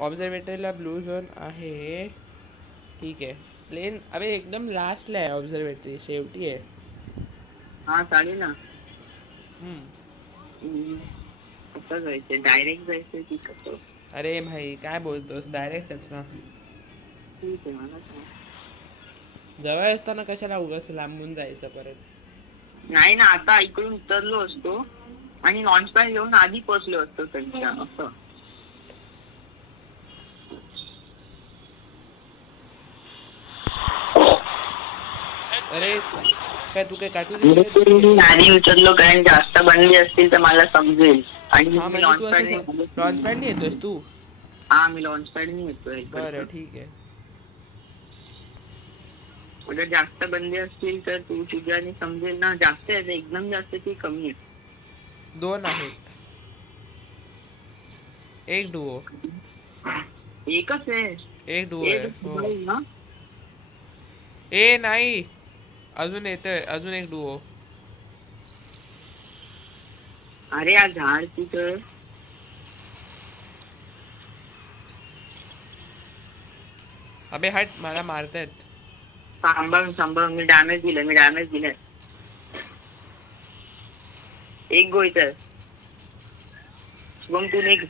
ऑब्झर्वेटरीला blue zone आहे. ठीक आहे. प्लेन अबे एकदम लास्टला आहे ऑब्झर्वेटरी, शेवटी आहे. हा चालेल ना. कसं जायचं, डायरेक्ट जायचं की कसं? अरे भाई काय बोलतोस, डायरेक्टच ना. ठीक आहे मला जवळ असताना कशाला उगाच लांबून जायचं परत. नाही ना, आता इकडून उतरलो असतो आणि लॉन्च पॅड घेऊन आधी पोहोचलो असतो त्यांच्या असं. अरे काय तू काय काटू आधी उतरलो कारण जास्त बनली असतील तर मला समजेल. आणि लॉन्च पॅड नाही येतोस तू? हा मी लॉन्च पॅड नाही येतोय. बरं ठीक आहे. जर जास्त बनले असतील तर तू तुझ्याने समजेल ना. जास्त आहे एकदम जास्त की कमी आहे? 2 आहेत. एक डुओ. एकच आहे? एक डुओ आहे हो. ए नाही, अजून येतोय, अजून एक डुओ. अरे या झाड तिथं. अबे हट, मला मारतायत. सांभाळ मी डॅमेज दिलंय. एक गोईतर शुभम तू निघ.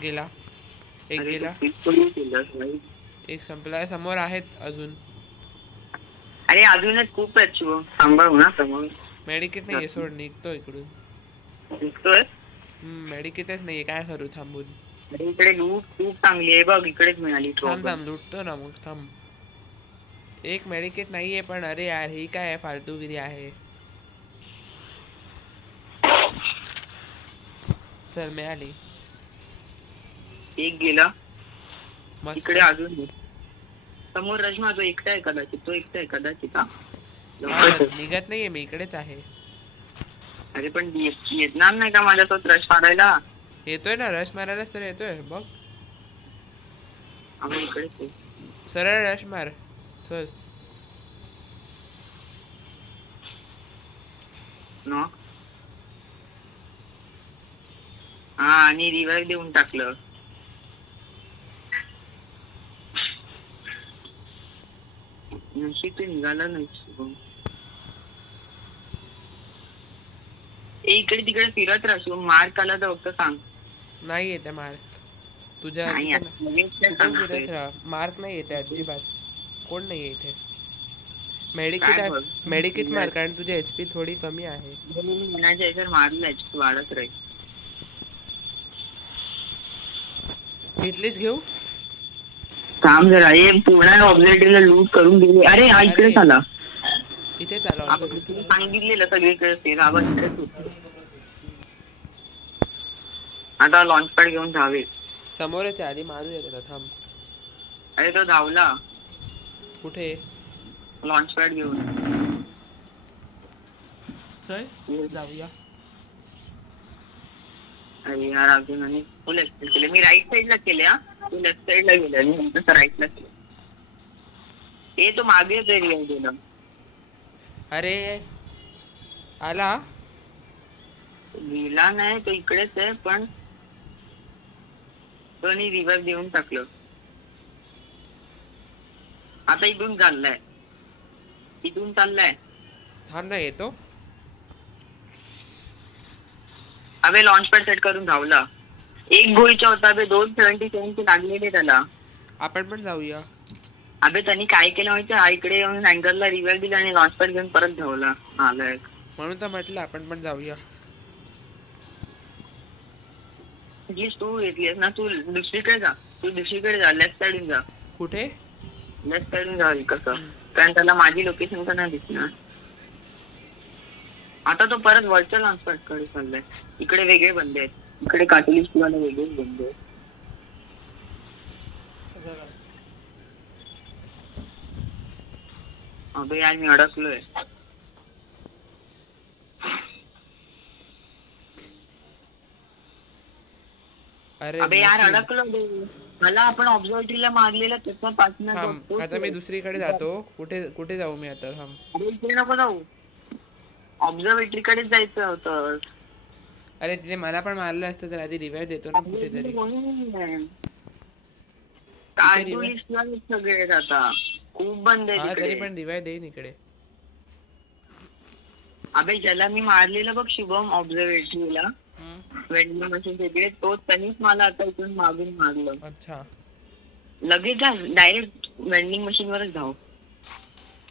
गेला एक, गेला एक, संपलाय. समोर आहेत अजून. अरे अजूनच खूप आहेत शुभम, सांभाळ ना. समोर मेडिकेट नाहीये, सोड, निघतो इकडून. निघतोय? मेडिकेटच नाहीये, काय करू थांबून. इकडे लूट खूप चांगली आहे बघ, इकडेच मिळाली. थांब लुटतो ना मग, थांब. एक मेडिकेट नाहीये पण. अरे यार ही काय फालतूगिरी आहे. चल मिळाली. एक गेला. इकडे अजून समोर रजमा, तो एकटा आहे कदाचित. निघत नाहीये मी, इकडेच आहे. अरे पण येणार नाही का माझ्यासोबत रश मारायला? येतोय ना, रश मारायलाच तर येतोय बघ. आम्ही इकडे सरळ रश मार. चल हा, आणि रिवाइव देऊन टाकलं. नशीब ते निघालं नाही. इकडे तिकडे फिरत राहतो. मार्क आला तर फक्त सांग. नाही येते मार्क तुझ्या. फिरत राहा, मार्क नाही येते अजिबात. कोण नाही इथे. मेडिकेट मार, कारण तुझी एचपी थोडी कमी आहे. मारलं एचपी वाढत राहील. हिटलिस्ट घेऊ. थांब जरा, हे पूर्ण ऑब्जेक्टिव्हला लूट करून गेले. अरे हा इकडेच आला. इथेच आला. सांगितलेलं सगळीकडे. आता लॉन्च पॅड घेऊन धावे. समोरच आधी मारूया त्याला. थांब. अरे तो धावला. कुठे? लॉन्च पॅड घेऊन. चल जाऊया. अरे यार अजून आणि तू लेफ्ट केले. मी राईट साईडला केले. तू लेफ्ट साईडला गेला. मी तसं राईटला केलं. हे तो मागे येतोय रिवाइव गेला. अरे आला. गेला नाही तो, इकडेच आहे. पण तो रिवाइव देऊन टाकलं. आता इथून चाललाय. थांब ना, येतो. अबे लॉन्च पॅड सेट करून धावला. एक गोळीचा होता बे. 277 लागलेले त्याला. आपण पण जाऊया. अबे त्यांनी काय केलं माहिती, हा इकडे येऊन अँगरला रिवाइव दिला आणि लॉन्च पॅड घेऊन परत धावला. आलाय म्हणून तर म्हटलं आपण पण जाऊया. जीस तू घेतलीस ना, तू दुसरीकडे जा. लेफ्ट साइडून जा. कुठे? लेफ्ट साइडून जा. कसं, कारण त्याला माझी लोकेशन तर नाही दिसणार. आता तो परत वरच्या लॉन्च पॅड कडे चाललाय. इकडे वेगळे बंदे आहेत. इकडे काटोलिस्ट वाले वेगळेच बंदे आहेत. अबे यार मी अडकलोय. अबे यार अडकलो. मला आपण ऑब्झर्वेटरीला मारलेला त्याचा पार्टनर. आता मी दुसरीकडे जातो. कुठे जाऊ मी आता? थांब. इकडे नको जाऊ. ऑब्झर्वेटरी कडे जायचं होतं. अरे तिथे मला पण मारलं असतं तर आधी रिवाइव देतो ना कुठेतरी. कार्टुनिस्टला सगळे आहेत आता, खूप बंद आहे हा तिकडे. तरी पण रिवाइव देईन इकडे. अबे ज्याला मी मारलेलं बघ शुभम ऑब्झर्वेटरीला वेंडिंग मशीन तिकडे, तो त्यांनीच मला आता इथून मागून मारलं. अच्छा लगेच जा, डायरेक्ट वेंडिंग मशीन वरच जाऊ.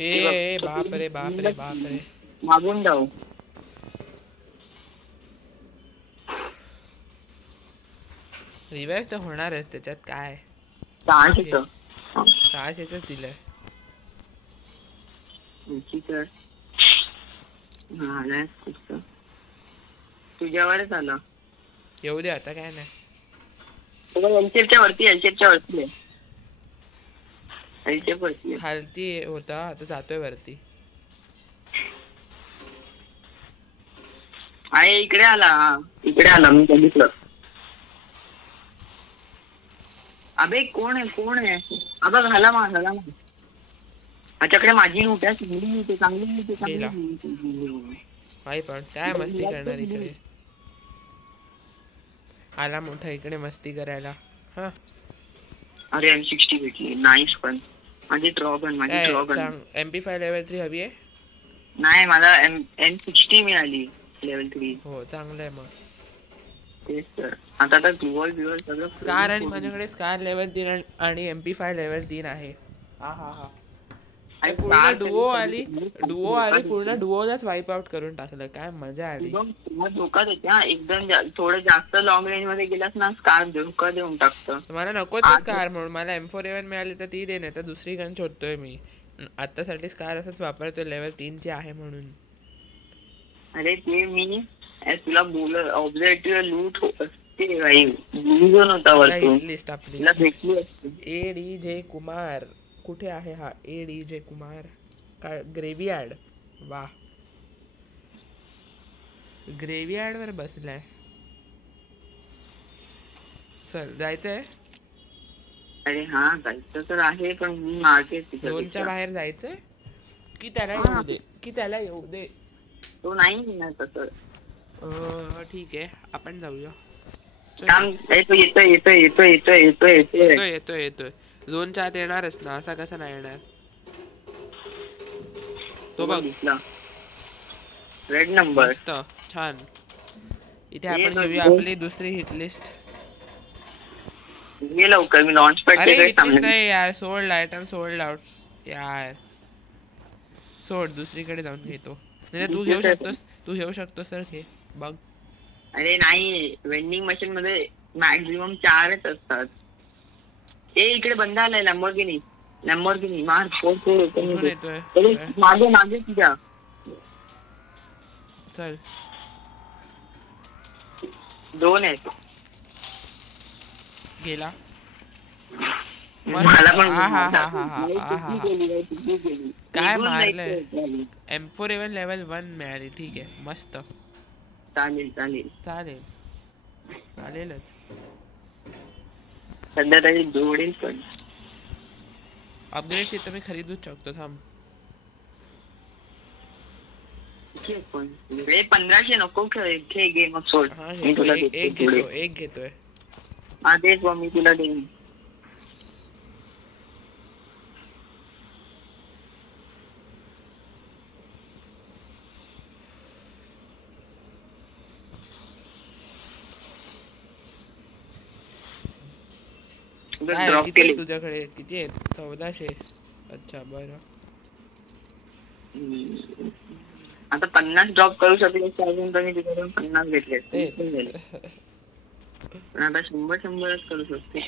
ए बापरे बापरे बापरे, मागून जाऊ. रिवाइव तर होणारच त्याच्यात काय. 600च दिलंय. तुझ्यावरच आला. येऊ दे आता, काय नाही. एलचेपच्या वरती खालती होता, आता जातोय वरती. आहे इकडे आला मी बघितलं. अबे कोण आहे अबा घाला माझ्याकडे माझी नोट आहे, चांगली भाई पण काय मस्ती करणार इकडे. आला मोठा इकडे मस्ती करायला. हा अरे M60 भेटली, नाईस. पण माझी ड्रॉगन MP5 लेवल 3 हवी आहे. नाही मला M60 मिळाली लेवल 3. हो चांगलं आहे मग. तेच तर. आता तर ग्लोअल सगळं स्कार, आणि माझ्याकडे स्कार लेवल 3 आणि MP5 लेवल 3 आहे. हा पूर्ण डुओ आली पूर्ण डुओलाच वाईप आउट करून टाकलं. काय मजा आली. धोका देते. एकदम थोडं जास्त लॉंग रेंज मध्ये गेलास ना, स्कार धोका देऊन टाकतं. मला नकोच स्कार म्हणून, मला M4A1 मिळाली तर ती दे, नाही तर दुसरी गन शोधतोय मी. आतासाठी स्कार असंच वापरतोय लेवल 3 ची आहे म्हणून. अरे ते मी तुला बोल ऑब्झर्वेटरी लूट असते भाई. लिस्ट आपली भेटली असते. ADJ कुमार कुठे आहे हा ADJ कुमार? काय ग्रेव्हयार्ड. वा ग्रेव्हयार्ड वर बसलाय. चल जायचंय. अरे हा जायचं तर आहे, पण मी मागे 2च्या बाहेर जायचंय की त्याला येऊ दे. तो नाही येणार तसं. ठीक आहे आपण जाऊया. येतोय 2च्या आत येणारच ना, असा कसा नाही येणार. तो बघ रेड नंबर. छान. इथे आपण घेऊया आपली दुसरी हिट लिस्ट. ये लवकर, मी लॉन्च पॅड नाही यार, सोल्ड आयटम सोल्ड आउट यार. सोड, दुसरीकडे जाऊन घेतो. तू घेऊ शकतोस तर घे बघ. अरे नाही, वेंडिंग मशीन मध्ये मॅक्झिमम 4च असतात. इकडे बंद आलाय. लॅम्बोर्गिनी मार. मागे तुझ्या. चल 2 आहेत. गेला मला पण. काय मारलंय. M4A1 लेवल 1 मिळाली. ठीक आहे, मस्त. चालेलच. सध्या तरी जोडेल. पण अपग्रेडची तर मी खरीदूच शकतो. थांब 1500 नको घे गेम सोड. एक घेतोय. हा तेच मी तुला देईन. तुझ्याकडे किती आहेत? 1400. अच्छा बरं. आता 50 ड्रॉप करू शकले अजून तर मी तुझ्याकडून 50 घेतले. पण आता 100च करू शकते.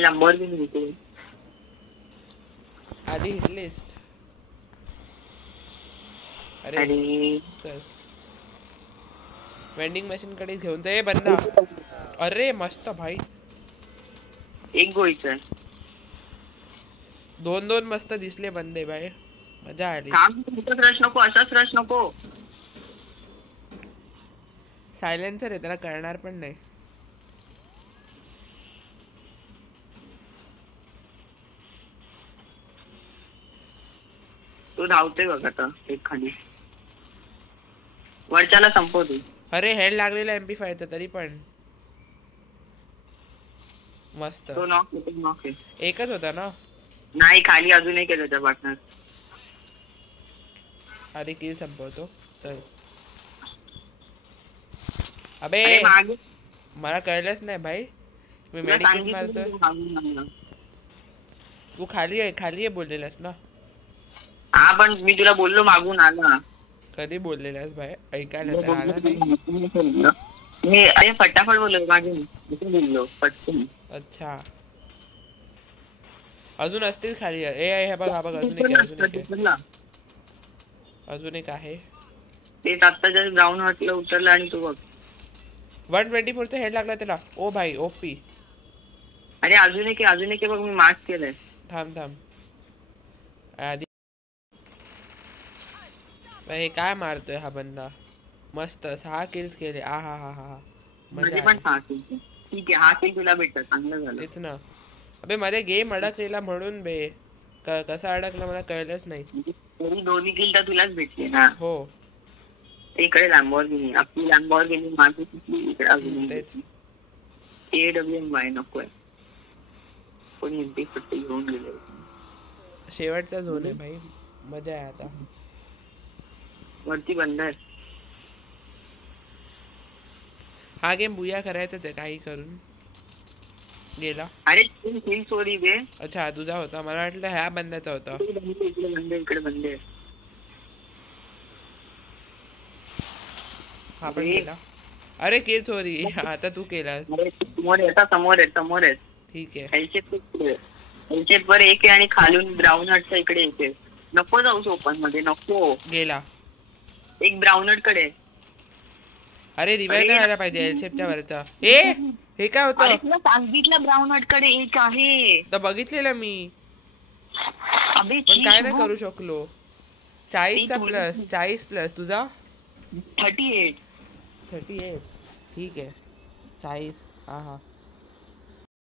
लॅम्बोर्गिनी घेते आधी हिट लिस्ट. अरे चल वेंडिंग मशीन कडे घेऊन जा. बंदा. अरे मस्त भाई. एक गोळीचा 2 मस्त दिसले बंदे भाई. मजा आली. रश नको, असाच रश नको. सायलेन्सर आहे, त्याला कळणार पण नाही. तो धावतोय बघ आता एक खाली. वरच्याला संपवतो. अरे हेड लागलेला MP5 तर तरी पण मस्त. तो नॉक एकच होता ना. नाही खाली अजून एक त्याच्या पार्टनर. आधी किल संपवतो. चल अबे मागे मला कळलंच नाही भाई. मी मेडिकेट मारतो. तू खाली आहे बोललेलास ना. हा पण मी तुला बोललो मागून आला. कधी बोललेलास भाई ऐकायला तर आला नाही. मी अरे फटाफट बोललो मागे बोललो पटकन. अच्छा अजून असतील खाली. हे बघ अजून एक आहे. ते आत्ताच्या ग्राउंड हॉटला उतरलं आणि तू बघ 124 चा हेड लागला त्याला. ओ भाई ओपी. अरे अजून एक बघ मी मार्क केलंय. थांब आधी हे काय मारतोय हा बंदा. मस्त 6 किल्स केले. हा मजा पण 6 किल्स. ठीक आहे हा किल तुला भेटत चांगलं झालं. तेच ना. अबे मध्ये गेम अडकलेला म्हणून बे कसा अडकला मला कळलंच नाही. दोन्ही किल तर तुलाच भेटले ना. हो इकडे लॅम्बोर्गिनी आपली लॅम्बोर्गिनी माझी इकडे अजून AWM नकोय. कोणी एमपी फट्टी घेऊन गेले. शेवटचा झोन आहे भाई. मजा आहे आता. वरती बंद आहे. हा गेम बुया करायचा ते काही करून गेला. अरे किल चोरी बे. अच्छा तुझा होता. मला वाटलं ह्या बंदाचा होता. इकडे बंद आहे. हा पण गेला. अरे किल चोरी आता तू केलास. समोर आहे. ठीक आहे. एलचेप वर एक आहे आणि खालून ब्राऊन हटच्या इकडे एक आहे. नको जाऊस ओपन मध्ये नको. गेला. एक ब्राऊन हट कडे. अरे रिवाइव नाही व्हायला पाहिजे एलचेपच्या वरचा. हे काय होतं. तुला सांगितलं ब्राऊन हट कडे एक आहे. तर बघितलेलं मी पण काय नाही करू शकलो. 40 प्लस तुझा 38. ठीक आहे 40. हा